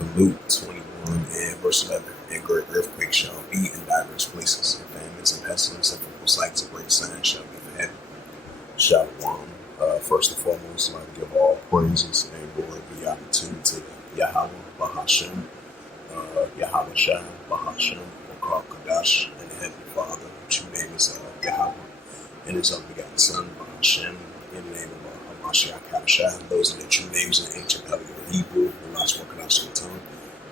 of Luke 21 and verse 11. And great earthquakes shall be in diverse places, and famines and pestilence and fruitful sights and great signs shall be for heaven. Shalom. First and foremost, I'd like to give all praises and glory be opportunity to Yahweh, Bahashem, Yahweh Shai, Bahashem, Wakar Kadash, and the Heavenly Father, which your name is Yahweh, and his unbegotten Son, Bahashem, in the name of Hamashiach Kadashah. Those are the true names in ancient Paleo Hebrew, the last one Kadash tongue.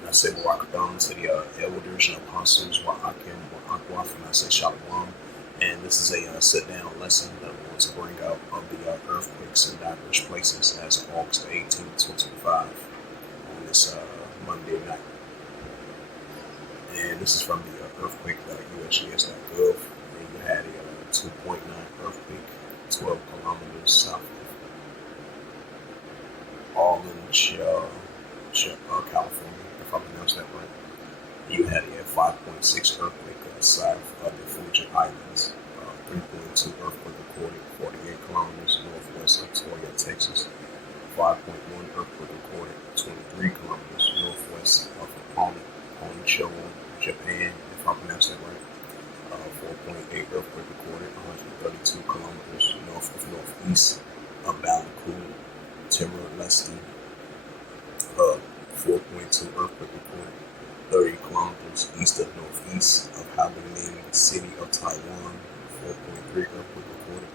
And I say Barakadam to the elders and apostles, Wa'akim, Wa'akwaf, and I say Shalom. And this is a sit-down lesson that I want to bring out of the earthquakes in diverse places as of August 18, 2025 on this Monday night. And this is from the earthquake.usgs.gov. And you had a 2.9 earthquake 12 kilometers south of Orleans, California, if I pronounced that right. You had a 5.6 earthquake south of the Fuji Islands, 3.2 earthquake recorded 48 kilometers northwest of Toyota, Texas, 5.1 earthquake recorded 23 kilometers northwest of Honshu, Japan, if I pronounced that right. 4.8 earthquake recorded 132 kilometers north of northeast of Balaku, Timor-Leste. 4.2 earthquake recorded 30 kilometers east of northeast of Hainan City of Taiwan. 4.3 earthquake recorded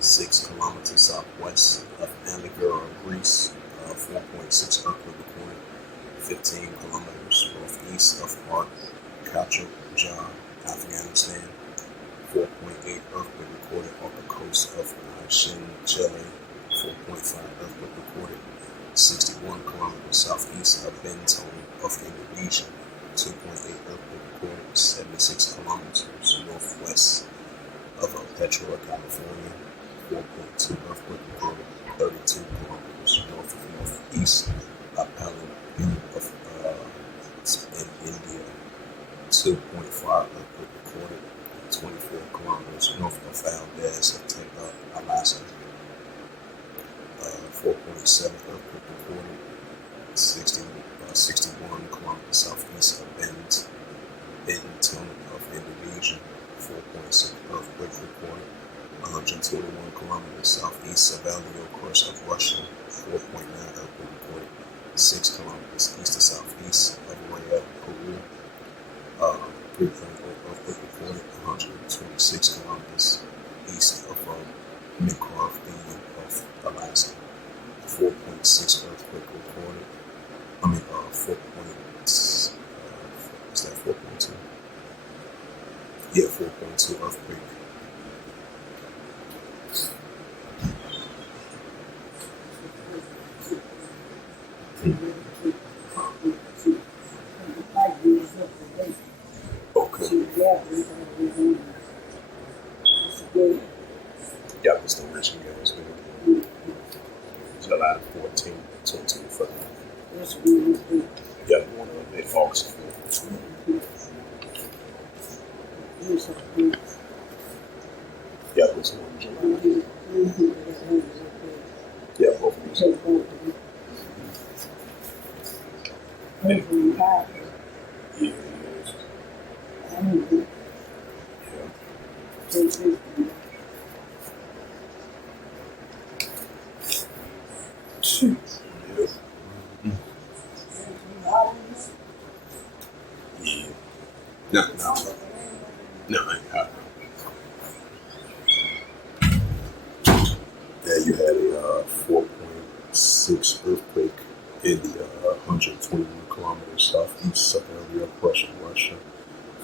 6 kilometers southwest of Aligura, Greece. 4.6 earthquake recorded 15 kilometers northeast of Kachaja, Afghanistan. 4.8 earthquake recorded off the coast of Achin, Chile. 4.5 earthquake recorded 61 kilometers southeast of Bentong of Indonesia. 2.8 earthquake recorded 76 kilometers northwest of Petra, California. 4.2 earthquake recorded 32 kilometers north of northeast of Palanpur in India. 2.5 earthquake recorded 24 kilometers north of Valdez of Alaska. 4.7 earthquake recorded 61 kilometers southeast of Bentong of Indonesia. 4.6 earthquake recorded 121 kilometers southeast of Vladivostok of Russia. 4.9 earthquake recorded 6 kilometers east to southeast of Raya, Peru. 3.0 earthquake recorded 126 kilometers east of Mikor of Alaska. 4.6 earthquake recorded. 4.2? Yeah, 4.2 earthquake. Okay. Yeah, this the original guys. July 14, 2025. Yeah, one of the August 4th. Yeah, this one July. Yeah, both of these. Yeah. No, I ain't hot. Yeah, you had a 4.6 earthquake in the 121 kilometers southeast area of Russia.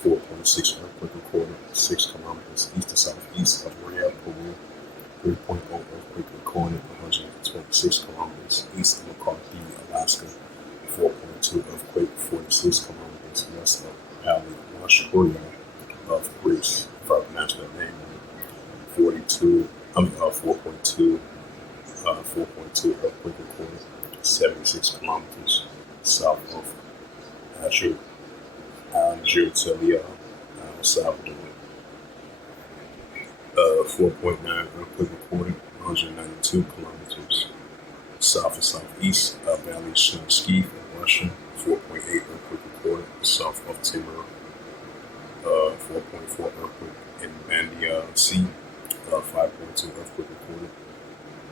4.6 earthquake recorded 6 kilometers east to southeast of Raya, Peru. 3.0 earthquake recorded 126 kilometers east of McCarthy, Alaska. 4.2 earthquake 46 kilometers west of Palaioskoria of Greece, if I pronounced that name right. 4.2 earthquake recorded 76 kilometers south of Algeria, El Salvador. 4.9 earthquake recorded 192 kilometers south and southeast of Valley Shansky in Russia. 4.8 earthquake recorded south of Timor. 4.4 earthquake in Bandia Sea. 5.2 earthquake recorded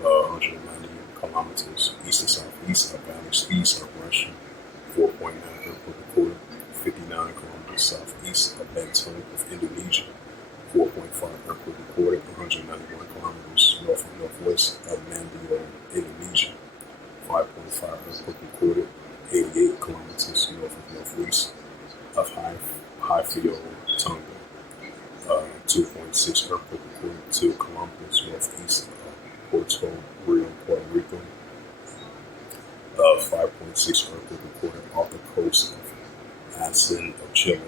190 kilometers east to southeast of Valley East of Russia. 4.9 earthquake recorded 59 kilometers southeast of Bentong of Indonesia. 4.5 earthquake recorded 191 kilometers north and northwest of Mandio, Indonesia. 5.5 earthquake recorded 88 kilometers north and northwest of Highfield, Tonga. 2.6 earthquake recorded 2 kilometers northeast of Puerto Rio, Puerto Rico. 5.6 earthquake recorded off the coast of Asin of Chile.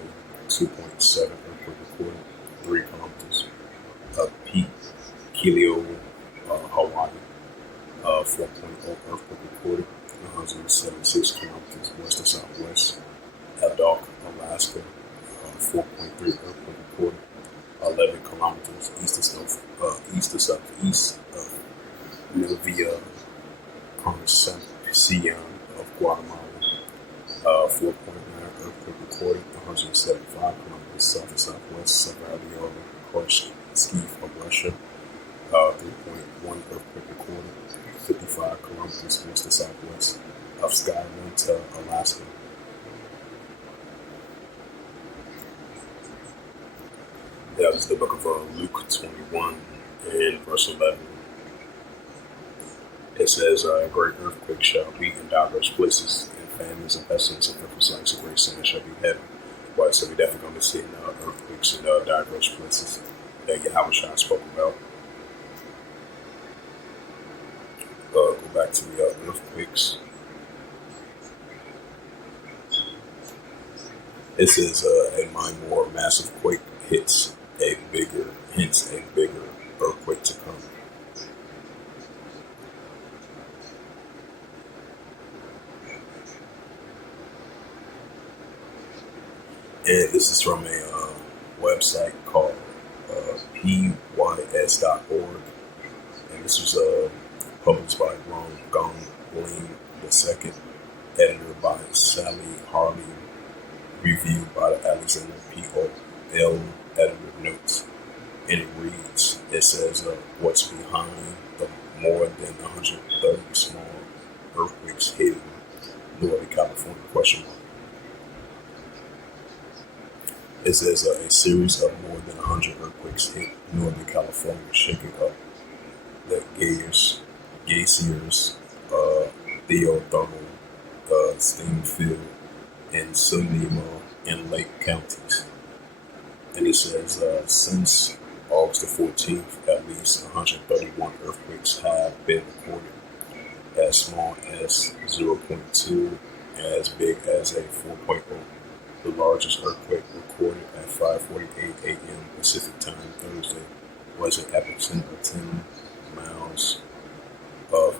2.7 earthquake recorded 3 kilometers of Peak, Kilio, Hawaii. 4.0 earthquake recorded 176 kilometers west to southwest of Dock, Alaska. 4.3 earthquake recorded 11 kilometers east to southeast of Novia Concepcion of Guatemala. 4.9 earthquake recorded 175 kilometers south to southwest of Savalier, Korski of Russia. 3.1 earthquake recorded 55 kilometers west to southwest of Skywinter, Alaska. That was the book of Luke 21 and verse 11. It says, a great earthquake shall be in diverse places, and famines and pestilence and different sights of great sin shall be heavy. Right, so we definitely going to see earthquakes in diverse places that Yahweh spoke about. Go back to the earthquakes. It says, a more massive quake hence a bigger earthquake to come. And this is from a website called pys.org. And this was published by Gong Ling II, editor by Sally Harley, reviewed by the Alexander P.O.L. editor notes. And it says, what's behind the more than 130 small earthquakes hitting Northern California? Question mark. It says a series of more than 100 earthquakes hit Northern California, shaking up the geysers, Theothermal, Steamfield, and Sonoma in Lake counties. And it says since August the 14th, at least 131 earthquakes have been recorded, as small as 0.2, as big as a 4.0. The largest earthquake recorded at 5:48 a.m. Pacific Time Thursday was an epicenter 10 miles of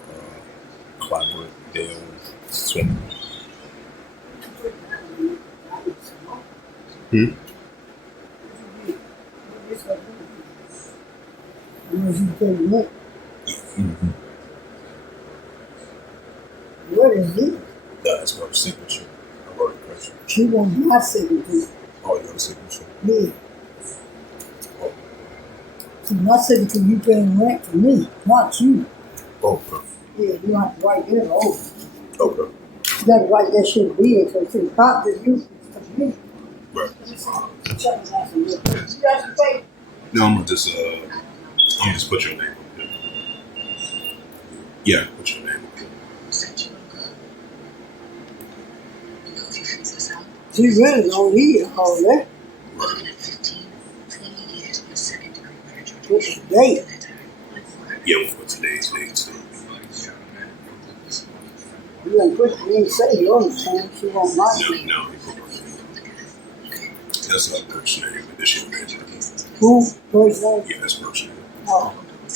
Clybert-Dale Swim. What is it? That's my signature. I wrote a question. She wants my signature. Oh, your signature? Yeah. Oh. See, my signature, you paying rent for me, not you. Oh, okay. Yeah, you don't have to write that over. Okay. You got to write that shit big, so it's pop that you for me. Right. Something's not for you. You got to pay. No, I'm gonna just put your name up here. Yeah, put your name up here. She really don't need all that. Put the date. Yeah, we'll put today's date too. You gotta put the name, say yours, man. She won't mind. No, he put my name. That's not first name, but this your name. Who? First name? Yeah, that's first name. Oh.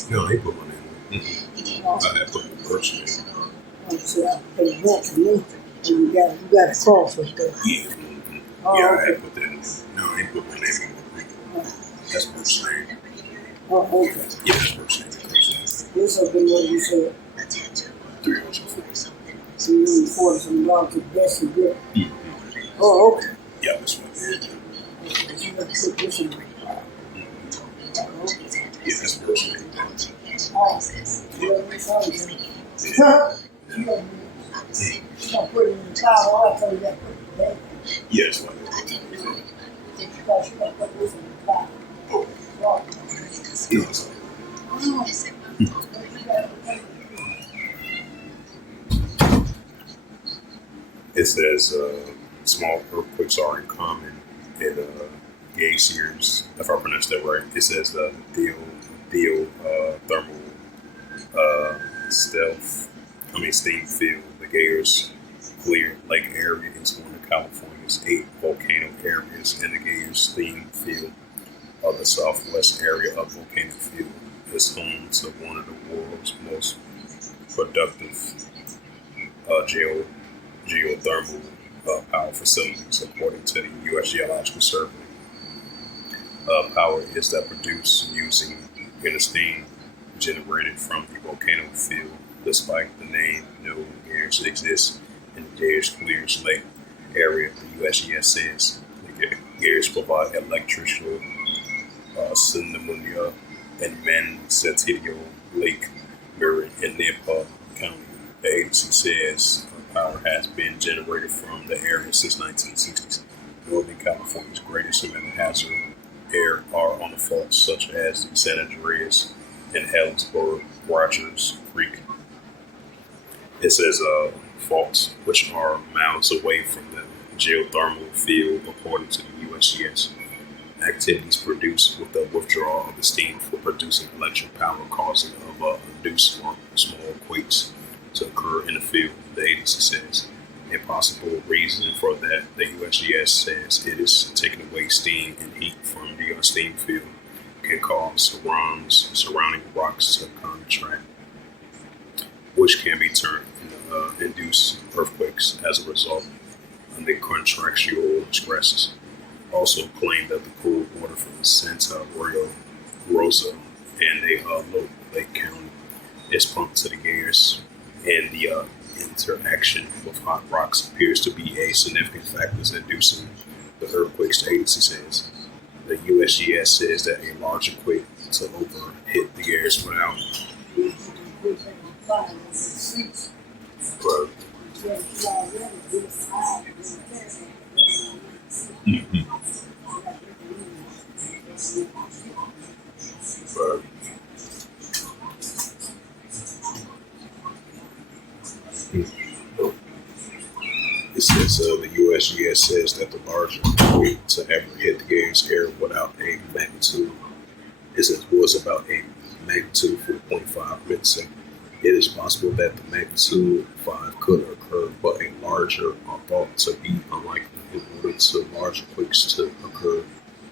No, he put my name. I had put my first name. Oh, see, I pay rent for me. And you got a cross with that. Yeah. Oh, Yeah, okay. I had put that in. No, he put my name in. That's first name. Oh, okay. Yeah, that's first name. This will be what you said. 304. So you only afford some dollars to best and good. Mm-hmm. Oh, okay. Yeah, this one. Okay, so you have to put this in the file. Oh, okay. Yeah, that's personal. Oh, you have to tell you. Yeah. You gotta put it in the file. All I tell you, you gotta put it in the bag. Yeah, that's one. You gotta put this in the file. Oh, Right. yeah, that's one. It says small earthquakes are uncommon in geysers. If I pronounced that right, it says thermal steam field. The Gayers Clear Lake area is one of California's 8 volcano areas, and the Gayers steam field of the southwest area of Volcano Field is home to one of the world's most productive geothermal power facilities, according to the U.S. Geological Survey. Power is that produced using steam generated from the volcano field. Despite the name, no gears exist in the Gayers Clears Lake area. The USGS says the gears provide electrical Cinnamon and Manzanillo Lake mirrored in Napa County. The agency says power has been generated from the area since 1960s. Northern California's greatest emitting hazard air are on the faults such as the San Andreas and Helensburgh Rogers Creek. It says faults which are miles away from the geothermal field, according to the USGS. Activities produced with the withdrawal of the steam for producing electric power, causing of induced small quakes to occur in the field, the agency says. A possible reason for that, the USGS says, it is taking away steam and heat from the steam field can cause surrounding rocks to contract, which can be turned induce earthquakes as a result of the contractual stresses. Also claimed that the cool water from Santa Rosa and Lake County is pumped to the Gayers, and the interaction with hot rocks appears to be a significant factor in inducing the earthquakes, the agency says. The USGS says that a larger quake to overhit the Gayers without. But, mm-hmm. But, it says the USGS says that the larger quake to ever hit the Gayers area without a magnitude was about a magnitude 4.5 midsecond. It is possible that the magnitude 5 could occur, but a larger are thought to be unlikely. In order to larger quakes to occur,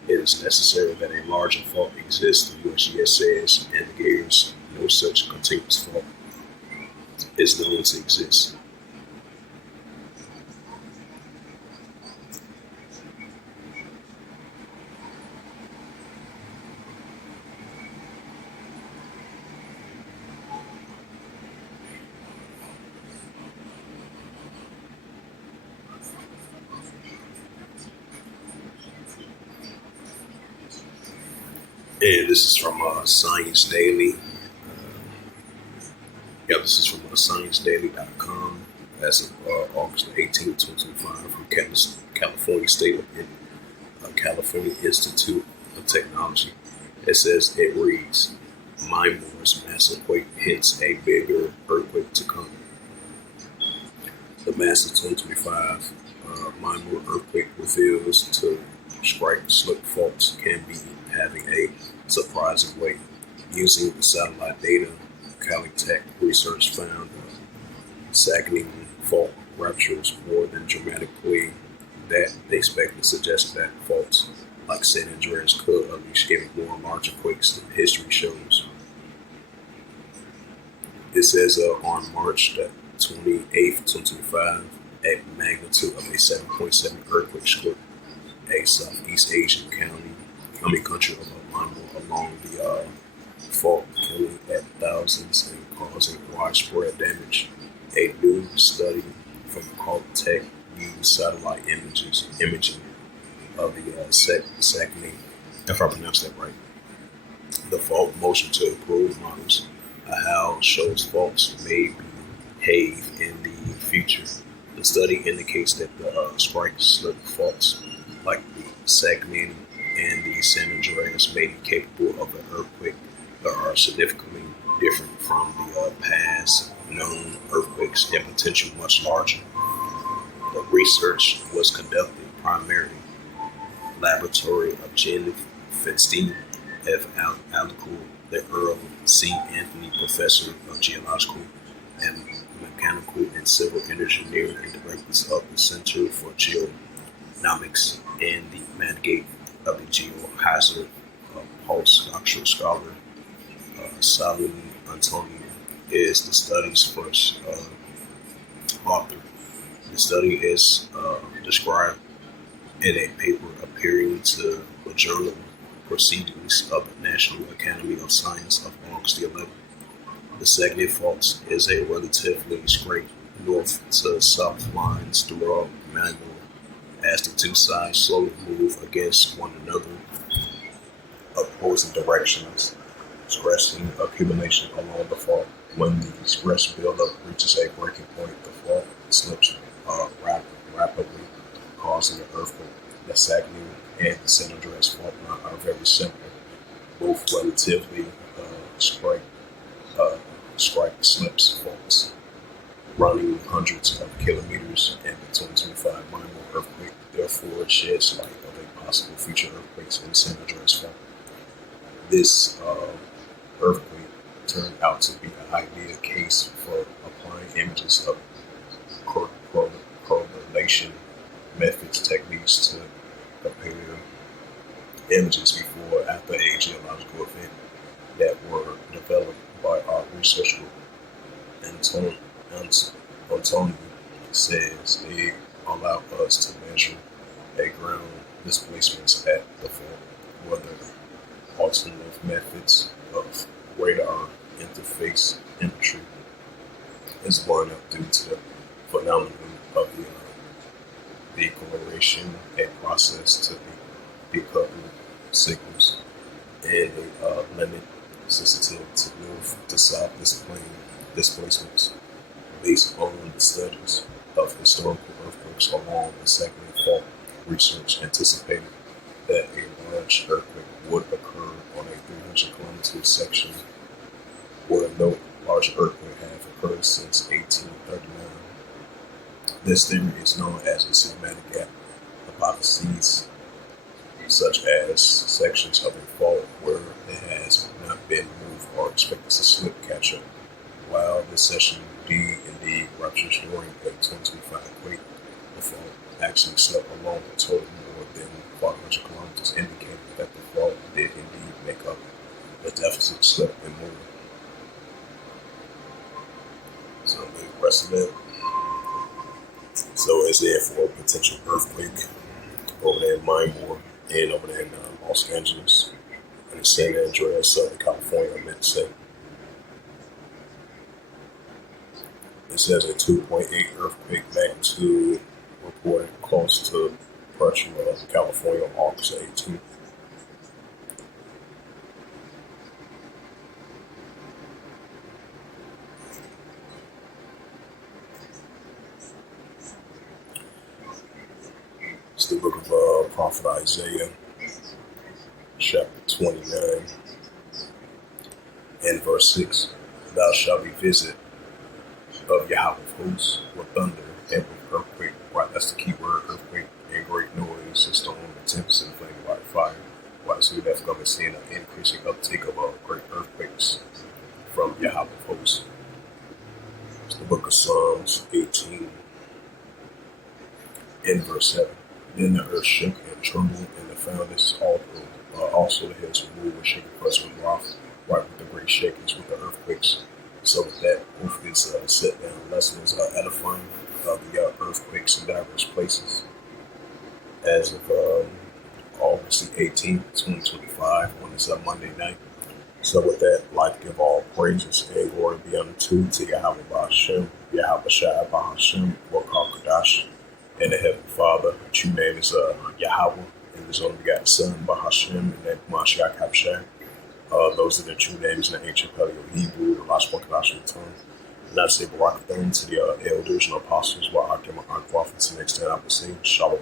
it is necessary that a larger fault exists, the USGS says, and the Gayers, no such continuous fault is known to exist. And this is from Science Daily. This is from ScienceDaily.com. As of August 18, 2025, from California State of California Institute of Technology. It says, it reads, Myanmar's massive quake hits a bigger earthquake to come. The massive 2025 Myanmar earthquake reveals to strike slip faults can be having a surprising way. Using the satellite data, Caltech research found sagging fault ruptures more than dramatically that they expected, suggest that faults like San Andreas could unleash even more larger quakes than history shows. It says on March the 28th, 2025, a magnitude of a 7.7 earthquake struck a Southeast Asian country of Myanmar along the fault, killing at thousands and causing widespread damage A new study from Caltech used satellite imaging of the Saguenay, if I pronounced that right, the fault motion to improve models of how shows faults may behave in the future. The study indicates that the strike slip faults, like the Saguenay and the San Andreas, may be capable of an earthquake that are significantly different from the past known earthquakes and potentially much larger. The research was conducted primarily laboratory of Jen Feinstein, F. Alicool, the Earl C. Anthony Professor of Geological and Mechanical and Civil Engineering and directors of the Center for Geonomics, and the mandate of the geohazard postdoctoral scholar Salim Antonio is the study's first author. The study is described in a paper appearing to the journal Proceedings of the National Academy of Science of August 11th. The Saguenay Fault is a relatively straight north to south lines throughout Mango as the two sides slowly move against one another, opposing directions, stressing accumulation along the fault. When the stress buildup reaches a breaking point, the fault slips rapidly, causing an earthquake. The Saguenay and the San Andreas fault line are very simple, both relatively strike slips faults, running hundreds of kilometers, and the 2025 minor earthquake therefore sheds light of a possible future earthquakes in the San Andreas fault. This earthquake turned out to be an ideal case for applying images of correlation methods techniques to compare images before and after a geological event that were developed by our research group. Antonio says they allow us to measure a ground displacements at the fault, whether alternative methods of radar interface imagery is borne up due to the phenomenon of the decoloration, a process to decouple signals, and a limit sensitive to north to south displacements. Based on the studies of historical earthquakes along the Saguenay Fault, research anticipated that a large earthquake would occur on a 300-kilometer section, where no large earthquake have occurred since 1839. This theory is known as a seismic gap hypothesis, such as sections of a fault where it has not been moved or expected to slip catch up. While this section indeed ruptures during a 2025 quake, the fault actually slept along a total more than 500 kilometers, indicating that the fault did indeed make up the deficit slip and move. So the rest of it. So it's there for a potential earthquake over there in Mymore and over there in Los Angeles and San Andreas, Southern California, I meant to say. It says a 2.8 earthquake magnitude reported close to Preston, California, on August 18th. It's the book of Prophet Isaiah, chapter 29, and verse 6. Thou shalt be visited of Yahweh of hosts with thunder and with earthquake. Right, that's the key word, earthquake, and great noise, and storm, and tempest, and flame by fire. Right, so that's going to see an increasing uptake of great earthquakes from Yahweh of hosts. It's the book of Psalms 18 and verse 7. Then the earth shook and trembled, and the fountains also the hills were moved and shaken first with rock, right with the great shakings with the earthquakes. So with that, both these sit-down lessons are edifying of the earthquakes in diverse places. As of August the 18th, 2025, on this Monday night. So with that, I'd like to give all praises and glory be unto to Yahweh Ba'ashem. Yahweh Shai Bahashim Wakal Kadash, and the Heavenly Father. The true name is Yahweh, and His only begotten Son Bahashim, and then Mashiach Habshai. Those are the true names in the ancient Paleo Hebrew, the last one Kadash tongue. And I say Barak to the elders and apostles, Wa'akim and prophets, and next time I will say Shalom.